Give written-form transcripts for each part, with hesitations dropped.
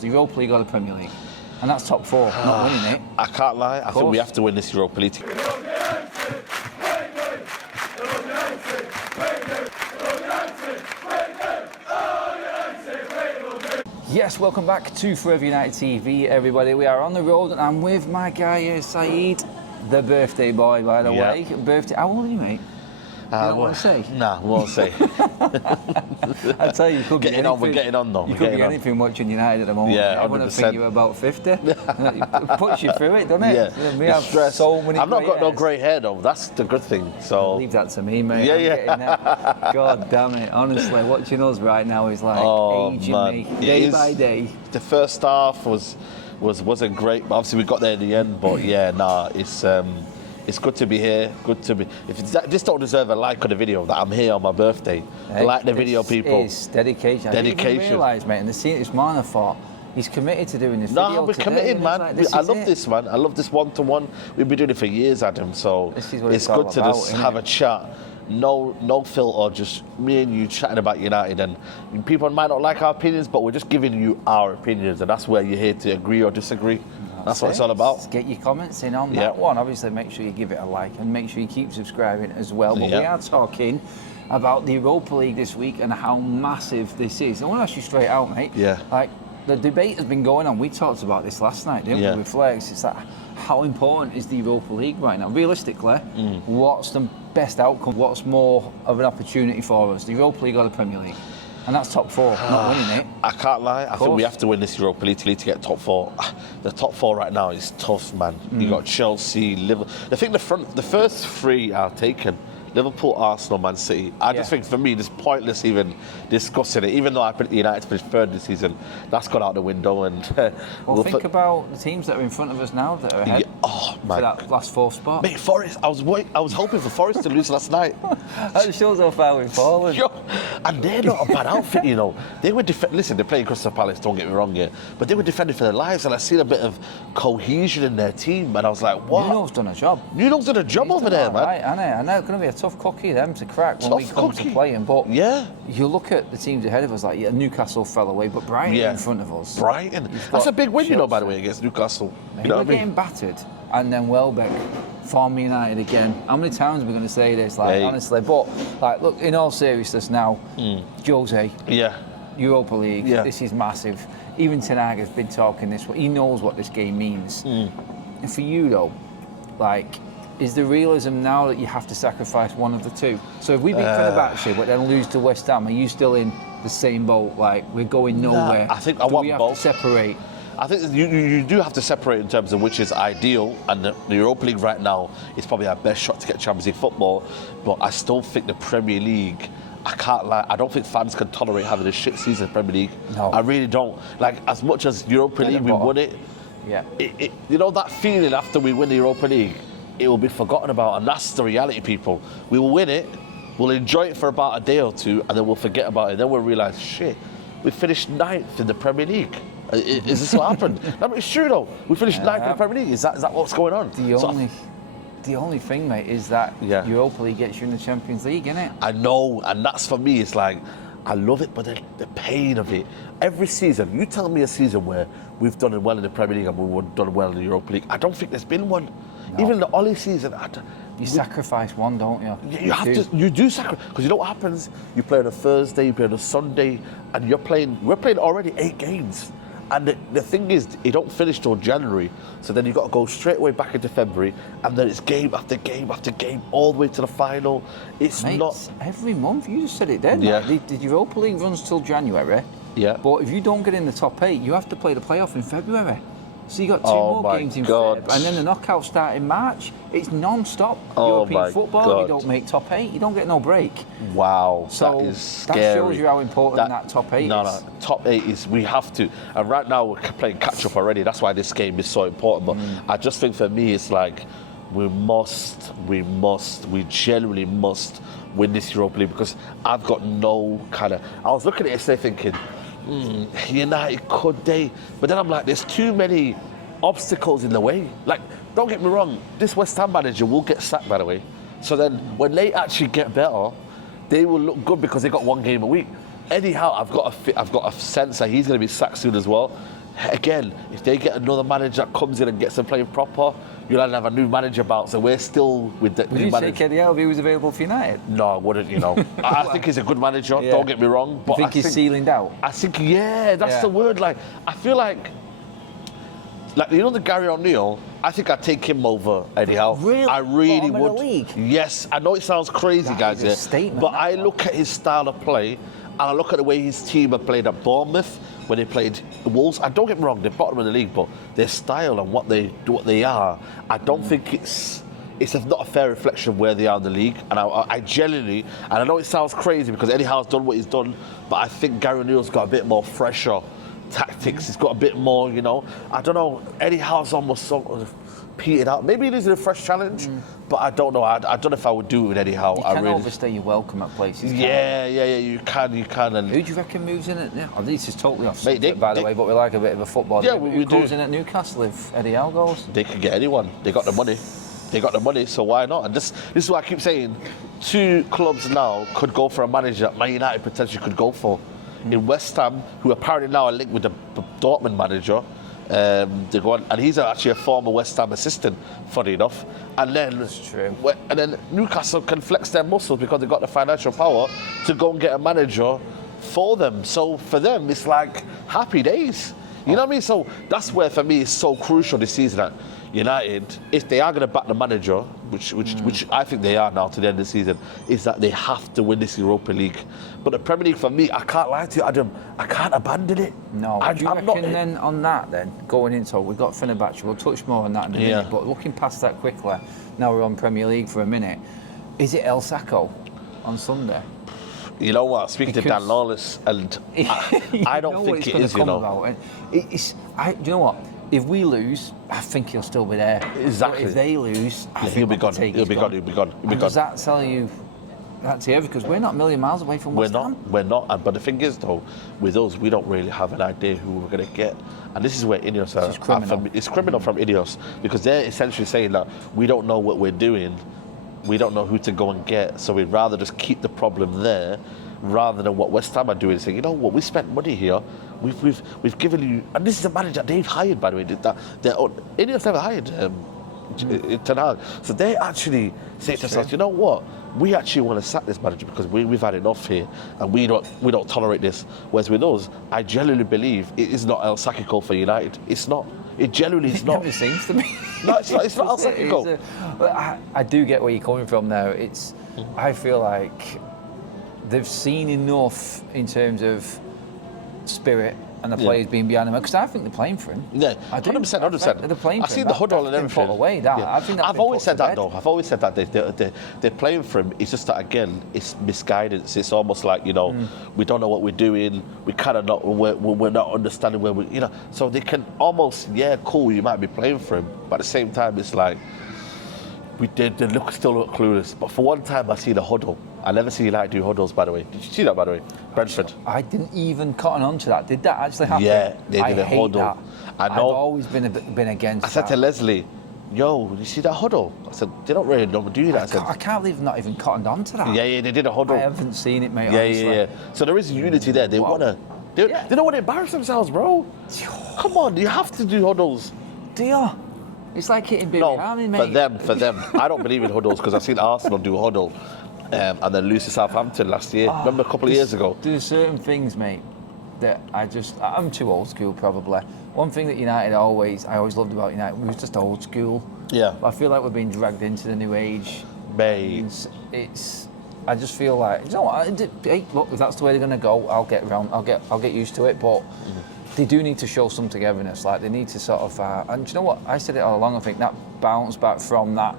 The Europa League or the Premier League, and that's top four, not winning it. I can't lie, I think we have to win this Europa League. Yes, welcome back to Forever United TV, everybody. We are on the road and I'm with my guy here, Saeed, the birthday boy, by the way. Birthday, how old are you, mate? You don't want to say? Nah, won't say. I tell you, you could getting be on. We're getting on though. You could be anything watching United at the moment. Yeah, 100%. I wouldn't think you were about 50. It puts you through it, doesn't it? Yeah. We have stress. so many. I've not got no grey hair though. That's the good thing. So leave that to me, mate. Yeah, I'm yeah. getting there. God damn it! Honestly, watching us right now is like aging me day by day. The first half wasn't great, but obviously we got there in the end. But yeah, it's good to be here. Good to be. This don't deserve a like on the video that I'm here on my birthday. Hey, like the video, people. It's dedication. Dedication. I didn't even realise, mate. And the scene this morning, I thought he's committed to doing this video. No, we're committed, man. Like, I love this, man. I love this one-to-one. We've been doing it for years, Adam. So this is what it's good to about, just have a chat. No filter, just me and you chatting about United. And people might not like our opinions, but we're just giving you our opinions, and that's where you're here to agree or disagree. That's what it's all about. Get your comments in on that one. Obviously, make sure you give it a like and make sure you keep subscribing as well. But we are talking about the Europa League this week and how massive this is. I want to ask you straight out, mate. Yeah. Like, the debate has been going on. We talked about this last night, didn't we, with Flex? It's like, how important is the Europa League right now? Realistically, what's the best outcome? What's more of an opportunity for us, the Europa League or the Premier League? And that's top four, not winning it. I can't lie. I think we have to win this Europa League to get top four. The top four right now is tough, man. You got Chelsea, Liverpool. I think the first three are taken. Liverpool, Arsenal, Man City. I just think for me, it's pointless even discussing it. Even though I picked United to finish third this season, that's gone out the window. And well, think about the teams that are in front of us now that are ahead for that last fourth spot. Mate, Forest. I was hoping for Forest to lose last night. That shows how far we've fallen. And they're not a bad outfit, you know. They were listen, they're playing Crystal Palace. Don't get me wrong here, but they were defending for their lives, and I seen a bit of cohesion in their team, and I was like, what? Nuno's done a job. Nuno's done a job over there, man. Right, I know. It's going to be a tough cookie them to crack when we come to playing. But you look at the teams ahead of us, like Newcastle fell away, but Brighton in front of us. Brighton. That's a big win, you know, by the way, against Newcastle. You know what I mean? Getting battered, and then Welbeck form United again. How many times are we going to say this? Like honestly, but like, look, in all seriousness now, Jose. Europa League. This is massive. Even Ten Hag has been talking this way. He knows what this game means. And for you though, like, is the realism now that you have to sacrifice one of the two? So if we beat Fenerbahce but then lose to West Ham, are you still in the same boat? Like, we're going nowhere. I think I want we have both. to separate? I think you do have to separate in terms of which is ideal, and the Europa League right now is probably our best shot to get Champions League football. But I still think the Premier League, I can't lie, I don't think fans can tolerate having a shit season in the Premier League. No. I really don't. Like, as much as Europa League we won it, you know that feeling after we win the Europa League, it will be forgotten about, and that's the reality, people. We will win it, we'll enjoy it for about a day or two, and then we'll forget about it. Then we'll realise, shit, we finished 9th in the Premier League. Is this what happened? No, it's true though. We finished 9th in the Premier League. Is that what's going on? The only thing, mate, is that Europa League gets you in the Champions League, innit? I know, and that's for me. It's like, I love it, but the pain of it. Every season, you tell me a season where we've done well in the Premier League and we've done well in the Europa League. I don't think there's been one. No. Even the Ollie season, you sacrifice one, don't you? You do sacrifice, because you know what happens? You play on a Thursday, you play on a Sunday, and we're playing already 8 games. And the thing is, it don't finish till January, so then you've got to go straight away back into February, and then it's game after game after game, all the way to the final. It's not every month. You just said it then. Yeah. Like, the Europa League runs till January. Yeah. But if you don't get in the top 8, you have to play the playoff in February. So you got 2 more games in Feb, and then the knockouts start in March. It's non-stop European football. You don't make top 8. You don't get no break. Wow, so that is scary. That shows you how important that top 8 is. No, top 8 is, we have to. And right now we're playing catch-up already. That's why this game is so important. But I just think for me, it's like, we genuinely must win this Europa League, because I've got no kind of... I was looking at it today thinking, United, could they? But then I'm like, there's too many obstacles in the way. Like, don't get me wrong, this West Ham manager will get sacked, by the way. So then when they actually get better, they will look good because they got 1 game a week. Anyhow, I've got a sense that he's going to be sacked soon as well. again, if they get another manager that comes in and gets them playing proper, you'll have a new manager about. So we're still with the new manager. Would you say KDL if he was available for United? No, I wouldn't, I think he's a good manager, don't get me wrong. But I think he's ceilinged out? I think, that's the word. Like, I feel like the Gary O'Neill, I think I'd take him over Eddie Howe. Really? I really would. In the league? Yes, I know it sounds crazy, guys, a statement, but I look at his style of play, and I look at the way his team have played at Bournemouth when they played Wolves. And don't get me wrong, they're bottom of the league, but their style and what they are, I don't think it's not a fair reflection of where they are in the league. And I genuinely, and I know it sounds crazy because Eddie Howe's done what he's done, but I think Gary O'Neill's got a bit more fresher tactics. He's got a bit more, I don't know. Eddie Howe's almost sort of petered out. Maybe it is a fresh challenge, but I don't know. I don't know if I would do it with Eddie Howe. You can overstay your welcome at places. Yeah, you can. And who do you reckon moves in at? Oh, this is totally off subject, by the way, but we like a bit of a football. Yeah, who goes in at Newcastle if Eddie Howe goes? They could get anyone. They got the money. So why not? And this is what I keep saying. 2 clubs now could go for a manager that Man United potentially could go for. In West Ham, who apparently now are linked with the Dortmund manager, they go on, and he's actually a former West Ham assistant, funny enough. And then, that's true. And then Newcastle can flex their muscles because they've got the financial power to go and get a manager for them. So for them, it's like happy days. You know what I mean? So that's where, for me, it's so crucial this season that United, if they are going to back the manager, which I think they are now to the end of the season, is that they have to win this Europa League. But the Premier League, for me, I can't lie to you, Adam, I can't abandon it. No, do you reckon then on that then, going into it, we've got Fenerbahce, we'll touch more on that in a minute, but looking past that quickly, now we're on Premier League for a minute, is it El Sacco on Sunday? You know what, speaking to Dan Lawless, and I don't think it is, do you know what? If we lose, I think he'll still be there. Exactly. But if they lose, I think he'll be gone. He'll be gone. Does that tell you that's here? Because we're not a million miles away from West Ham. We're not. But the thing is, though, with us, we don't really have an idea who we're going to get. And this is where Ineos are. It's criminal from Ineos, because they're essentially saying that we don't know what we're doing. We don't know who to go and get. So we'd rather just keep the problem there, rather than what West Ham are doing, saying, you know what, we spent money here. We've given you, and this is a manager they've hired, by the way. Ineos never hired Ten Hag. So they actually say to themselves, you know what, we actually want to sack this manager because we've had enough here, and we don't tolerate this. Whereas with us, I genuinely believe it is not El Sacco for United. It's not. It genuinely is not. It never seems to me. No, it's not El Sacco. I do get where you're coming from now. I feel like they've seen enough in terms of spirit and the players being behind him, because I think they're playing for him. Yeah, 100%. They're playing for him. I've seen the huddle and everything. Away, that. Yeah. I think I've always said that, though. I've always said that they're playing for him. It's just that, again, it's misguidance. It's almost like, we don't know what we're doing. We kind of not. We're not understanding where we. So they can almost, cool. You might be playing for him, but at the same time, it's like they still look clueless. But for one time, I see the huddle. I never see United do huddles, by the way. Did you see that, by the way? Brentford. I didn't even cotton on to that. Did that actually happen? Yeah, they did a huddle. That. I know. I've always been against that. I said to Leslie, yo, you see that huddle? I said, they don't really do that. I can't believe not even cottoned on to that. Yeah, they did a huddle. I haven't seen it, mate, honestly. Yeah. So there is unity there. They don't want to embarrass themselves, bro. Come on, you have to do huddles. Do you? It's like hitting Billy Army, mate. For them. I don't believe in huddles because I've seen Arsenal do a huddle and then lose to Southampton last year. Remember a couple of years ago? There's certain things, mate, that I'm too old school, probably. One thing that I always loved about United was just old school. Yeah. I feel like we're being dragged into the new age. Mate. I just feel like, you know what? Hey, look, if that's the way they're going to go, I'll get used to it. But they do need to show some togetherness. Like, they need to sort of, and do you know what? I said it all along. I think that bounce back from that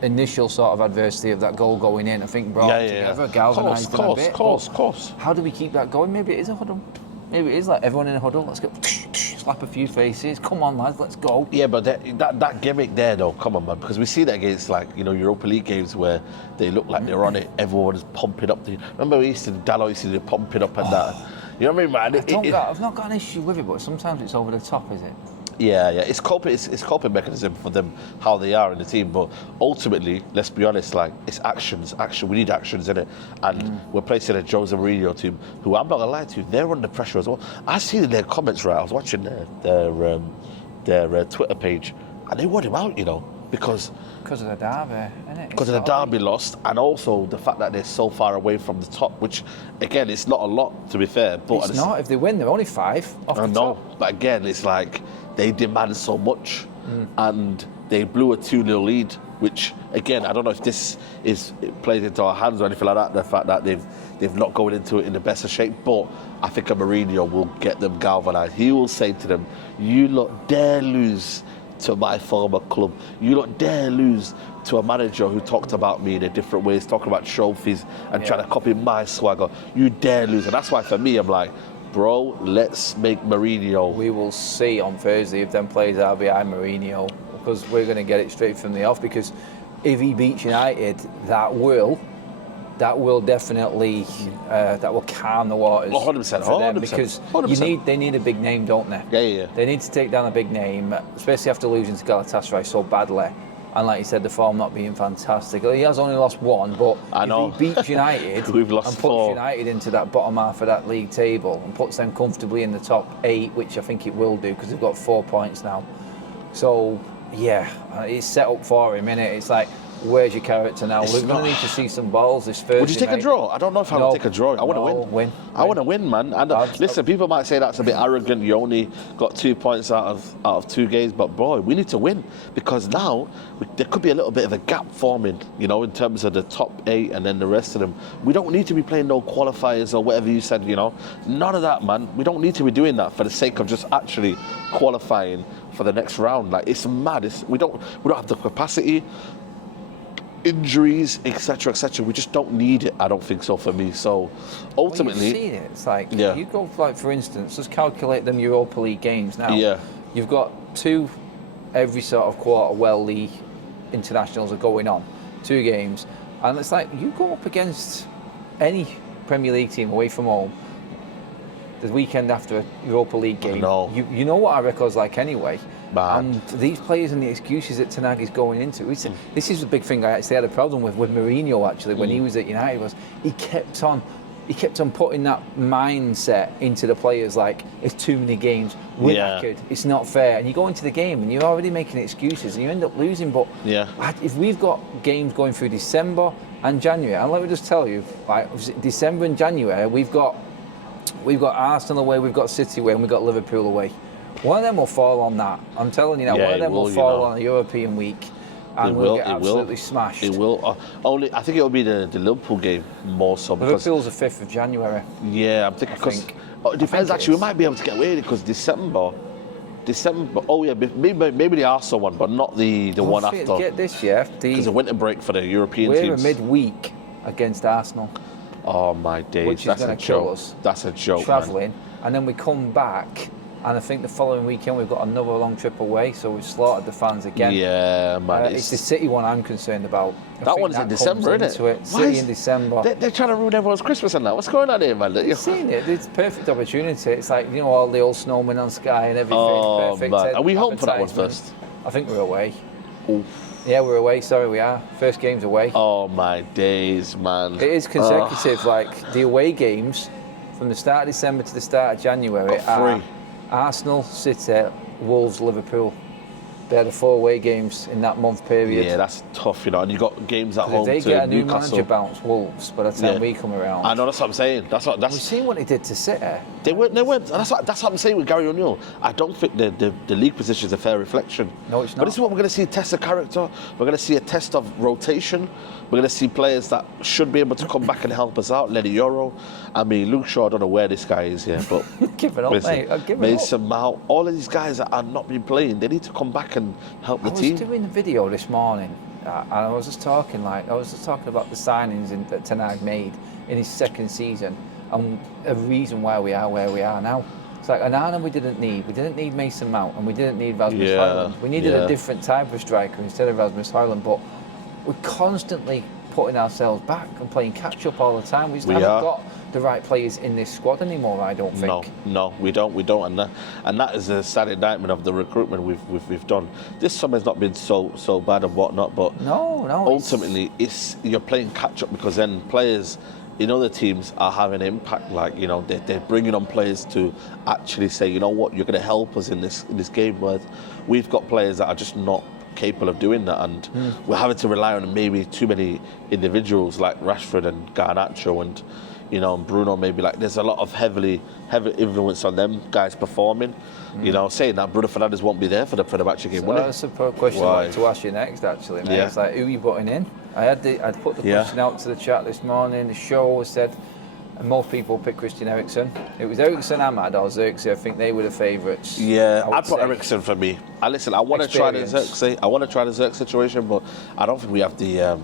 initial sort of adversity of that goal going in, I think brought them together, galvanised them a bit. Of course. How do we keep that going? Maybe it is a huddle. Maybe it is like everyone in a huddle. Let's go, slap a few faces. Come on, lads, let's go. Yeah, but that gimmick there, though, come on, man, because we see that against Europa League games where they look like they're on it. Everyone is pumping up. Remember Dallo used to do pumping up and that. You know what I mean, man? I've not got an issue with it, but sometimes it's over the top, is it? Yeah. It's coping mechanism for them, how they are in the team. But ultimately, let's be honest, like, it's actions. We need actions in it. And we're placing a Jose Mourinho team, who I'm not gonna lie to you, they're under pressure as well. I see in their comments, right? I was watching their Twitter page, and they want him out, because of the derby, isn't it? Because of the derby loss, and also the fact that they're so far away from the top, which, again, it's not a lot, to be fair. But it's not. If they win, they're only 5 off the top. But again, it's like they demand so much, and they blew a 2-0 lead, which, again, I don't know if this plays into our hands or anything like that, the fact that they've not going into it in the best of shape, but I think a Mourinho will get them galvanised. He will say to them, you lot dare lose to my former club. You lot dare lose to a manager who talked about me in a different ways, talking about trophies and trying to copy my swagger. You dare lose. And that's why, for me, I'm like, bro, let's make Mourinho. We will see on Thursday if them players are behind Mourinho, because we're going to get it straight from the off. Because if he beats United, that will definitely that will calm the waters. 100%. For them, because 100%. They need a big name, don't they? Yeah. They need to take down a big name, especially after losing to Galatasaray so badly. And like you said, the form not being fantastic. He has only lost 1, but if he beats United and puts 4. United into that bottom half of that league table and puts them comfortably in the top 8, which I think it will do, because they've got 4 points now. So, yeah, it's set up for him, innit? It's like, where's your character now? We're going to need to see some balls this Thursday. Would you take a draw? I don't know if I would take a draw. I want to win. I want to win, man. And listen, people might say that's a bit arrogant. You only got 2 points out of 2 games, but boy, we need to win, because now there could be a little bit of a gap forming, in terms of the top 8 and then the rest of them. We don't need to be playing no qualifiers or whatever you said. None of that, man. We don't need to be doing that for the sake of just actually qualifying for the next round. Like, it's mad. We don't have the capacity. Injuries, etc., we just don't need it. I don't think so, for me. So ultimately, you've seen it. It's like you go, like, for instance, just calculate them Europa League games now. You've got 2 every sort of quarter while the internationals are going on, 2 games, and it's like you go up against any Premier League team away from home the weekend after a Europa League game. You know what our record's like anyway. And these players and the excuses that Ten Hag is going into, this is the big thing I actually had a problem with Mourinho, actually, when he was at United, was he kept on putting that mindset into the players, like, it's too many games, we're knackered, it's not fair. And you go into the game and you're already making excuses and you end up losing. But if we've got games going through December and January, and let me just tell you, like, December and January, we've got Arsenal away, we've got City away, and we've got Liverpool away. One of them will fall on that. I'm telling you now, one of them will fall on a European week, and we'll get absolutely smashed. It will. I think it will be the Liverpool game more so. Liverpool's the 5th of January. Yeah, I'm thinking, because it depends. Actually, we might be able to get away with it, because December. Oh yeah, maybe the Arsenal one, but not the one after. Get this, yeah. Because the winter break for the European teams. We're a midweek against Arsenal. Oh my days, which is going to kill us. That's a joke. Travelling, man. And then we come back. And I think the following weekend we've got another long trip away, so we've slaughtered the fans again. Yeah, man. It's the City one I'm concerned about. That one's in December, isn't it? City in December. They're trying to ruin everyone's Christmas and that. What's going on here, man? You've seen it. It's a perfect opportunity. It's like, all the old snowmen on Sky and everything. Oh, perfect. man. Are we home for that one first? I think we're away. Oof. Yeah, we're away. Sorry, we are. First game's away. Oh, my days, man. It is consecutive. Like, the away games from the start of December to the start of January are Arsenal, City, Wolves, Liverpool. They had the 4 away games in that month period. Yeah, that's tough, and you got games at home to Newcastle. If they get a new manager bounce, Wolves, by the time we come around. I know, that's what I'm saying. We've seen what he did to City. They weren't. That's what I'm saying with Gary O'Neill. I don't think the league position is a fair reflection. No, it's not. But this is what we're going to see: a test of character. We're going to see a test of rotation. We're going to see players that should be able to come back and help us out. Lenny Yoro. I mean, Luke Shaw, I don't know where this guy is here, but give it up, mate. Give it up. Mason Mount, all of these guys that are not been playing, they need to come back and help the team. I was doing a video this morning, and I was just talking about the signings that Ten Hag made in his 2nd season, and a reason why we are where we are now. It's like Onana we didn't need Mason Mount, and we didn't need Rasmus Højlund. We needed a different type of striker instead of Rasmus Højlund, but we constantly putting ourselves back and playing catch up all the time. We just haven't got the right players in this squad anymore, I don't think. No, we don't, and that is a sad indictment of the recruitment we've done. This summer's not been so bad and whatnot, but ultimately you're playing catch up, because then players in other teams are having an impact. Like, you know, they're bringing on players to actually say, you know what, you're going to help us in this game. Where we've got players that are just not capable of doing that, and we're having to rely on maybe too many individuals like Rashford and Garnacho and, you know, and Bruno. Maybe like there's a lot of heavy influence on them guys performing. You know, saying that Bruno Fernandes won't be there for the Fenerbahce game, will he? That's a question I wanted to ask you next, actually, mate. It's like, who are you putting in? I'd put the question out to the chat this morning. The show said, and most people picked Christian Eriksen. It was Eriksen, Ahmad, or Xerxes. I think they were the favourites. Yeah, I'd put Eriksen for me. I want to try the Xerxes. I want to try the Xerxes situation, but I don't think we have the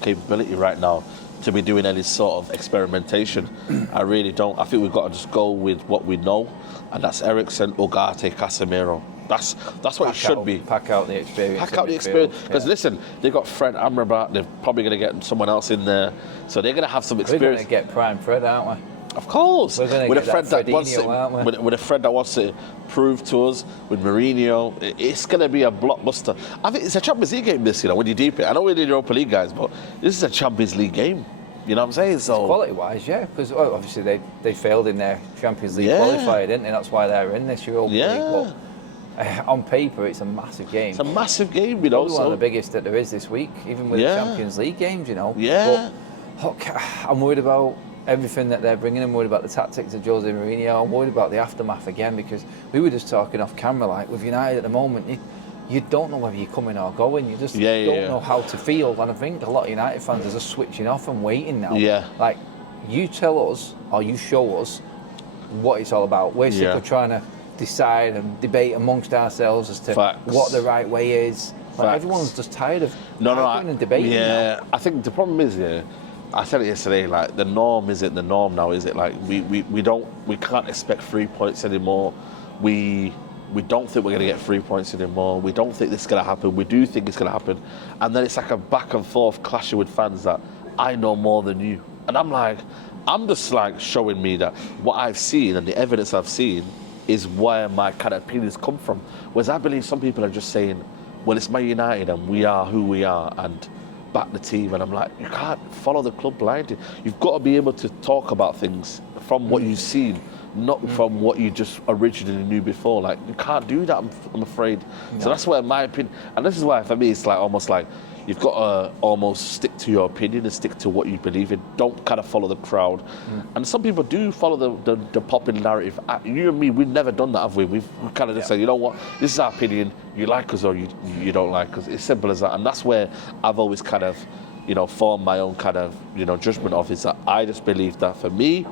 capability right now to be doing any sort of experimentation. I really don't. I think we've got to just go with what we know, and that's Eriksen, Ugarte, Casemiro. That's what it should be. Pack out the experience. Pack out the experience. Because listen, they've got Fred Amrabat. They're probably going to get someone else in there, so they're going to have some experience. We're going to get prime Fred, aren't we? Of course. We're going to get that Fredinho, with a friend that wants to prove to us, with Mourinho, it's going to be a blockbuster. I think it's a Champions League game this, you know, when you deep it. I know we're the Europa League guys, but this is a Champions League game. You know what I'm saying? So quality-wise, yeah, because obviously they failed in their Champions League qualifier, didn't they? That's why they're in this Europa League. But on paper, it's a massive game. It's a massive game, you know. Probably one of the biggest that there is this week, even with the Champions League games, you know. Yeah. But I'm worried about everything that they're bringing. I'm worried about the tactics of Jose Mourinho. I'm worried about the aftermath again, because we were just talking off camera, like with United at the moment, you don't know whether you're coming or going. You just don't know how to feel. And I think a lot of United fans are just switching off and waiting now. Yeah. Like, you tell us or you show us what it's all about. We're sick of trying to decide and debate amongst ourselves as to what the right way is. Like, everyone's just tired of arguing and debating. Yeah, I think the problem is, I said it yesterday, like the norm isn't the norm now, is it? Like we can't expect 3 points anymore. We don't think we're going to get 3 points anymore. We don't think this is going to happen. We do think it's going to happen. And then it's like a back and forth clashing with fans that I know more than you. And I'm just like showing me that what I've seen and the evidence I've seen is where my kind of opinions come from. Whereas I believe some people are just saying, well, it's Man United and we are who we are and back the team. And I'm like, you can't follow the club blindly. You've got to be able to talk about things from what you've seen, not from what you just originally knew before. Like, you can't do that, I'm afraid. No. So that's where my opinion, and this is why for me it's like almost like you've got to almost stick to your opinion and stick to what you believe in. Don't kind of follow the crowd. And some people do follow the popular narrative. You and me, we've never done that, have we? We've kind of just said, you know what, this is our opinion. You like us or you don't like us. It's simple as that. And that's where I've always kind of, formed my own kind of, judgment of, is that I just believe that for me,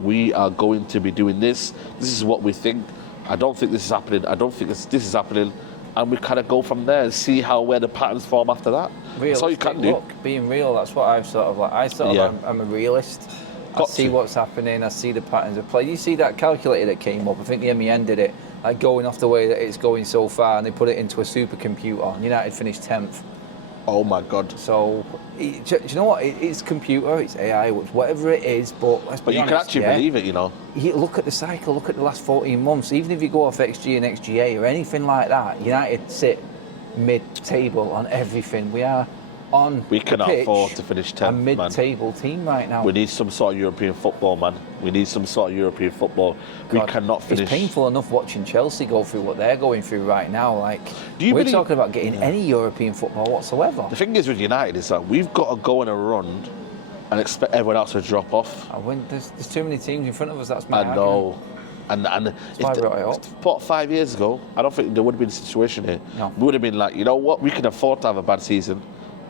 we are going to be doing this. This is what we think. I don't think this is happening. I don't think this is happening. And we kind of go from there and see where the patterns form after that. That's all you can do. Look, being real, that's what I've sort of like. I'm a realist. I see what's happening. I see the patterns of play. You see that calculator that came up. I think the MEN did it, like going off the way that it's going so far, and they put it into a supercomputer. And United finished 10th. Oh my God! So, do you know what? It's computer, it's AI, whatever it is. But let's be honest, you can actually believe it, You look at the cycle. Look at the last 14 months. Even if you go off XG and XGA or anything like that, United sit mid-table on everything. We are on. We cannot afford to finish 10th. A mid-table team right now. We need some sort of European football, man. We need some sort of European football. God, we cannot finish. It's painful enough watching Chelsea go through what they're going through right now. Like, we're talking about getting any European football whatsoever. The thing is with United is that we've got to go on a run and expect everyone else to drop off. There's too many teams in front of us. That's my argument. I know. And if 5 years ago, I don't think there would have been a situation here. No. We would have been like, you know what, we can afford to have a bad season,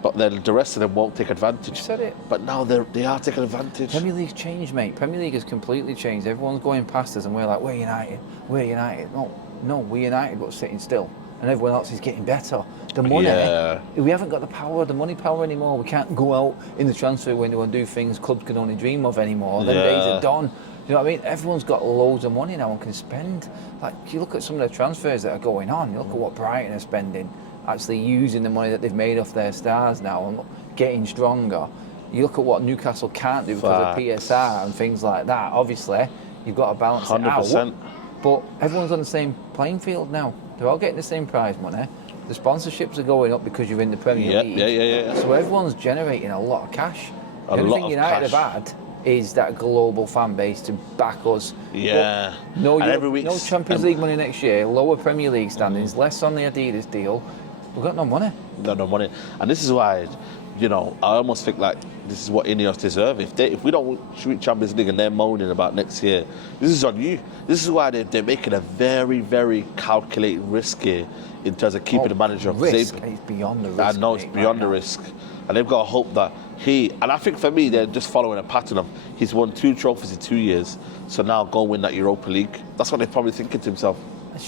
but then the rest of them won't take advantage. You said it. But now they are taking advantage. Premier League's changed, mate. Premier League has completely changed. Everyone's going past us and we're like, we're United. No, we're United, but sitting still. And everyone else is getting better. The money, we haven't got the money power anymore. We can't go out in the transfer window and do things clubs can only dream of anymore. Them days are done. You know what I mean? Everyone's got loads of money now and can spend. Like, you look at some of the transfers that are going on, you look at what Brighton are spending. actually using the money that they've made off their stars now and getting stronger. You look at what Newcastle can't do because of PSR and things like that. Obviously, you've got to balance 100%. It out. But everyone's on the same playing field now. They're all getting the same prize money. The sponsorships are going up because you're in the Premier League. Yeah. So everyone's generating a lot of cash. The only thing United have had is that global fan base to back us. Yeah. No Champions League money next year, lower Premier League standings, less on the Adidas deal. We've got no money. Got no money. And this is why, I almost think like this is what Ineos deserve. If we don't reach Champions League and they're moaning about next year, this is on you. This is why they're making a very, very calculated risk here in terms of keeping the manager. Risk is beyond the risk. I know it's beyond the risk. And they've got to hope that and I think for me, they're just following a pattern of he's won 2 trophies in 2 years, so now go win that Europa League. That's what they're probably thinking to himself.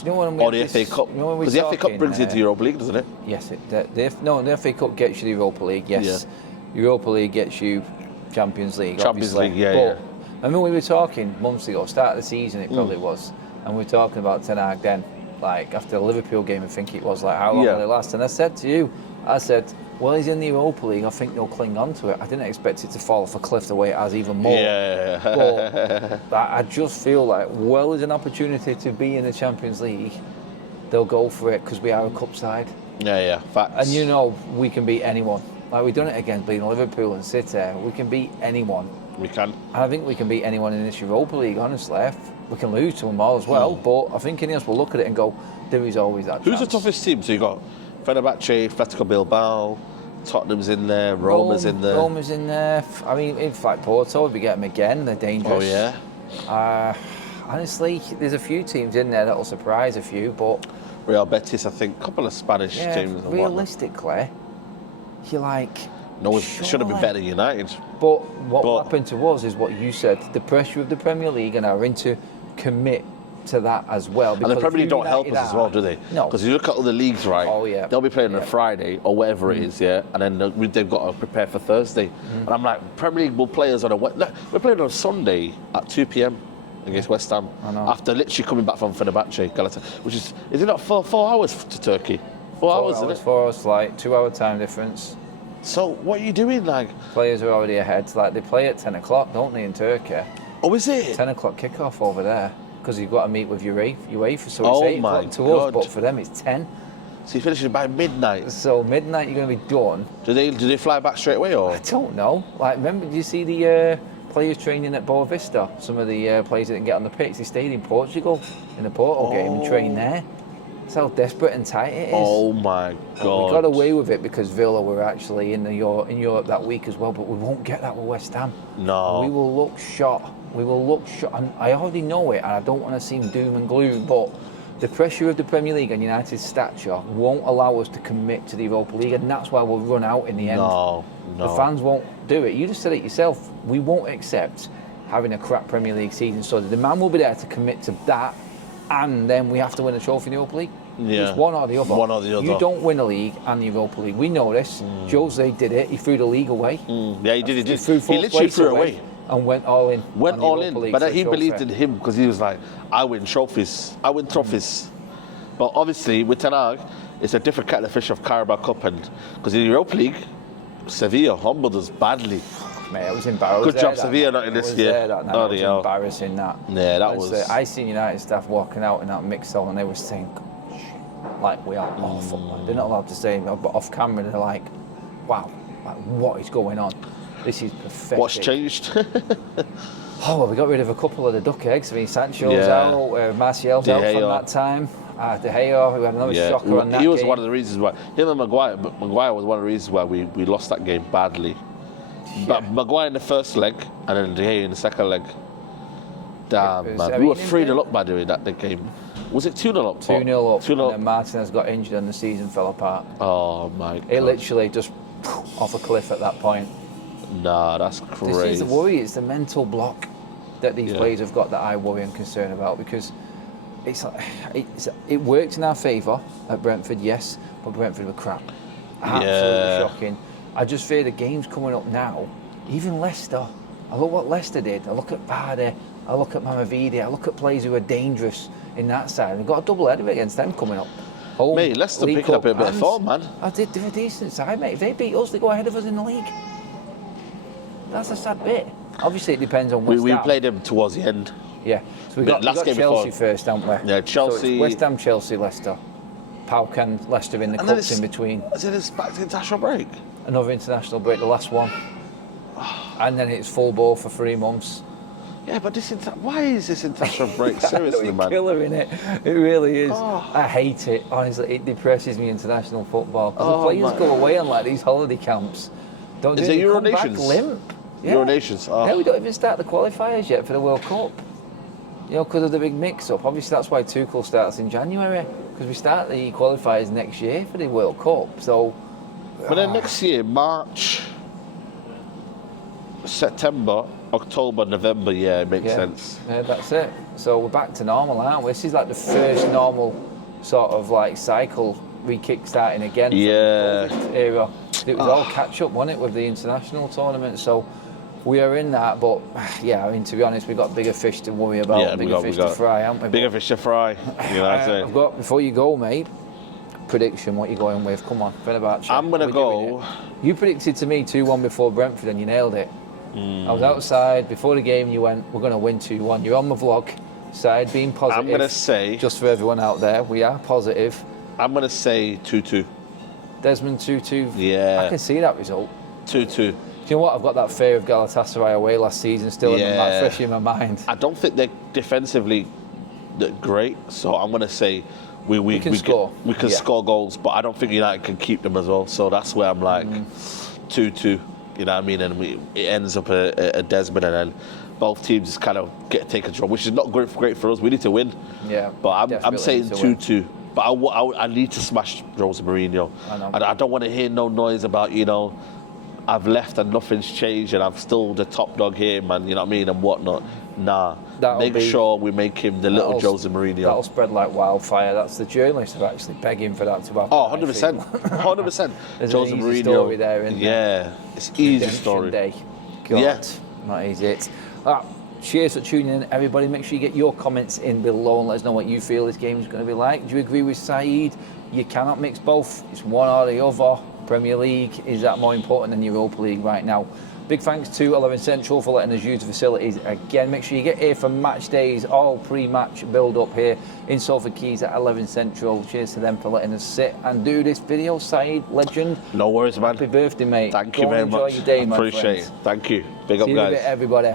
Or the FA Cup. Because the FA Cup brings you to the Europa League, doesn't it? Yes, the FA Cup gets you the Europa League, yes. Yeah. Europa League gets you Champions League, obviously. League, I mean, we were talking months ago, start of the season it probably was, and we were talking about Ten Hag then, like after the Liverpool game, I think it was, like how long will it last? And I said to you, well, he's in the Europa League, I think they'll cling on to it. I didn't expect it to fall off a cliff the way it has even more. Yeah. But I just feel like, there's an opportunity to be in the Champions League, they'll go for it because we are a cup side. Yeah, facts. And we can beat anyone. Like we've done it against beating Liverpool and City. We can beat anyone. We can. And I think we can beat anyone in this Europa League, honestly. We can lose to them all as well, but I think Ineos will look at it and go, there is always that Who's chance. the toughest team? So you got Fenerbahce, Atletico Bilbao, Tottenham's in there, Roma's in there. Roma's in there. I mean, if like Porto, if we get them again, they're dangerous. Oh, yeah? Honestly, there's a few teams in there that'll surprise a few, but... Real Betis, I think, a couple of Spanish teams. Realistically, you're like... No, it should have been better than United. But what happened to us is what you said, the pressure of the Premier League and our to commit to that as well. And the Premier League don't help us as well, do they? No. Because you look at other leagues, right? Oh, yeah. They'll be playing on a Friday or whatever it is, and then they've got to prepare for Thursday. And I'm like, Premier League will play us on we're playing on Sunday at 2 p.m. against West Ham. I know. After literally coming back from Fenerbahce, Galatasaray, which is it not 4 hours to Turkey? 4 hours, isn't it? 4 hours flight, 2 hour time difference. So what are you doing, like? Players are already ahead. Like they play at 10 o'clock, don't they, in Turkey? Oh, is it? 10 o'clock kickoff over there because you've got to meet with UEFA. So it's 8 o'clock to us, but for them it's 10. So you finish by midnight. So midnight you're going to be done. Do they fly back straight away or? I don't know. Like remember, did you see the players training at Boa Vista? Some of the players that didn't get on the pitch, they stayed in Portugal in the Porto game and trained there. That's how desperate and tight it is. Oh my God! We got away with it because Villa were actually in Europe that week as well, but we won't get that with West Ham. No. We will look shot. And I already know it, and I don't want to seem doom and gloom, but the pressure of the Premier League and United's stature won't allow us to commit to the Europa League, and that's why we'll run out in the end. No. The fans won't do it. You just said it yourself. We won't accept having a crap Premier League season, so the demand will be there to commit to that, and then we have to win a trophy in the Europa League. Yeah. It's one or the other. One or the other. You don't win a league and the Europa League. We know this. Jose did it. He threw the league away. Yeah, he did. He literally threw away and went all in. But he believed in him because he was like, I win trophies. But obviously with Ten Hag, it's a different kettle of fish of Carabao Cup, and because in the Europa League, Sevilla humbled us badly. Mate, it was embarrassing. Good job, Sevilla, not in this year. It was embarrassing that. Yeah, that was. I seen United staff walking out in that mix zone and they were saying, like, we are awful. Like, they're not allowed to say, but off camera they're like, wow, like, what is going on? This is pathetic. What's changed? We got rid of a couple of the duck eggs. I mean, Sancho's out, Martial's out from that time. De Gea, who had another shocker on that game. He was one of the reasons why. Him and Maguire was one of the reasons why we lost that game badly. Yeah. But Maguire in the first leg and then De Gea in the second leg. Damn, man. We were 3-0 up by doing that the game. Was it 2-0 up? 2-0 up. 2-0 up. And then Martinez got injured and the season fell apart. Oh, my God. It literally just off a cliff at that point. Nah, that's crazy. This is the worry. It's the mental block that these players have got that I worry and concern about, because it worked in our favour at Brentford, yes, but Brentford were crap. Absolutely shocking. I just fear the games coming up now, even Leicester. I look what Leicester did. I look at Vardy, I look at Mamavidi, I look at players who are dangerous in that side. We've got a double header against them coming up. home. Mate, Leicester League picking up Cup a bit of and- form, man. I did do a decent side, mate. If they beat us, they go ahead of us in the league. That's a sad bit. Obviously, it depends on West We Ham. played them towards the end. Yeah. So we got Last game Chelsea before. first, haven't we? Yeah, Chelsea. So it's West Ham, Chelsea, Leicester. PAOK and Leicester in the And then cups in between. Then it's back to international break. Another international break, the last one. And then it's full ball for 3 months. Yeah, but why is this international break? Seriously, man. Killer in it. It really is. I hate it. Honestly, it depresses me. International football. Because the players go away on like these holiday camps. Don't Is they? it They Euro come back Nations? limp. Yeah. Euro Nations. Oh. Yeah, we don't even start the qualifiers yet for the World Cup. You know, because of the big mix-up. Obviously, that's why Tuchel starts in January. Because we start the qualifiers next year for the World Cup. So. But then next year, March, September, October, November, yeah, it makes sense. Yeah, that's it. So we're back to normal, aren't we? This is like the first normal sort of like cycle re-kick-starting again from the COVID era. It was all catch-up, wasn't it, with the international tournament? So we are in that, but yeah, I mean, to be honest, we've got bigger fish to worry about, bigger fish to fry, haven't we? Bigger fish to fry, you know what I'm saying? I've got, before you go, mate, prediction, what you going with? Come on, Fenerbahce. I'm going to go... You predicted to me 2-1 before Brentford and you nailed it. I was outside before the game. You went, "We're going to win 2-1." You're on the vlog side, being positive. I'm going to say, just for everyone out there, we are positive. I'm going to say 2-2. Desmond 2-2. Yeah. I can see that result. 2-2. Do you know what? I've got that fear of Galatasaray away last season still fresh in my mind. I don't think they're defensively great, so I'm going to say we can score. We can score goals, but I don't think United can keep them as well. So that's where I'm like 2-2. You know what I mean? And it ends up a Desmond, and then both teams kind of take control, which is not great for us. We need to win. Yeah. But I'm saying 2-2. But I need to smash Jose Mourinho. I don't want to hear no noise about, you know, I've left and nothing's changed and I'm still the top dog here, man. You know what I mean? And whatnot. Nah. Make sure we make him the little Jose Mourinho. That'll spread like wildfire. That's the journalists are actually begging for that to happen. Oh, 100%. 100%. There's Jose an easy Mourinho. story there, isn't there? Yeah. It's easy story. Day. God, that is it. Cheers for tuning in, everybody. Make sure you get your comments in below and let us know what you feel this game is going to be like. Do you agree with Saeed? You cannot mix both. It's one or the other. Premier League, is that more important than Europa League right now? Big thanks to 11 Central for letting us use the facilities again. Make sure you get here for match days, all pre-match build-up here in Salford Quays at 11 Central. Cheers to them for letting us sit and do this video. Saeed, legend. No worries, man. Happy birthday, mate. Thank you very much. Enjoy your day, my Appreciate friends. it. Thank you. Big up, See you in a bit, everybody.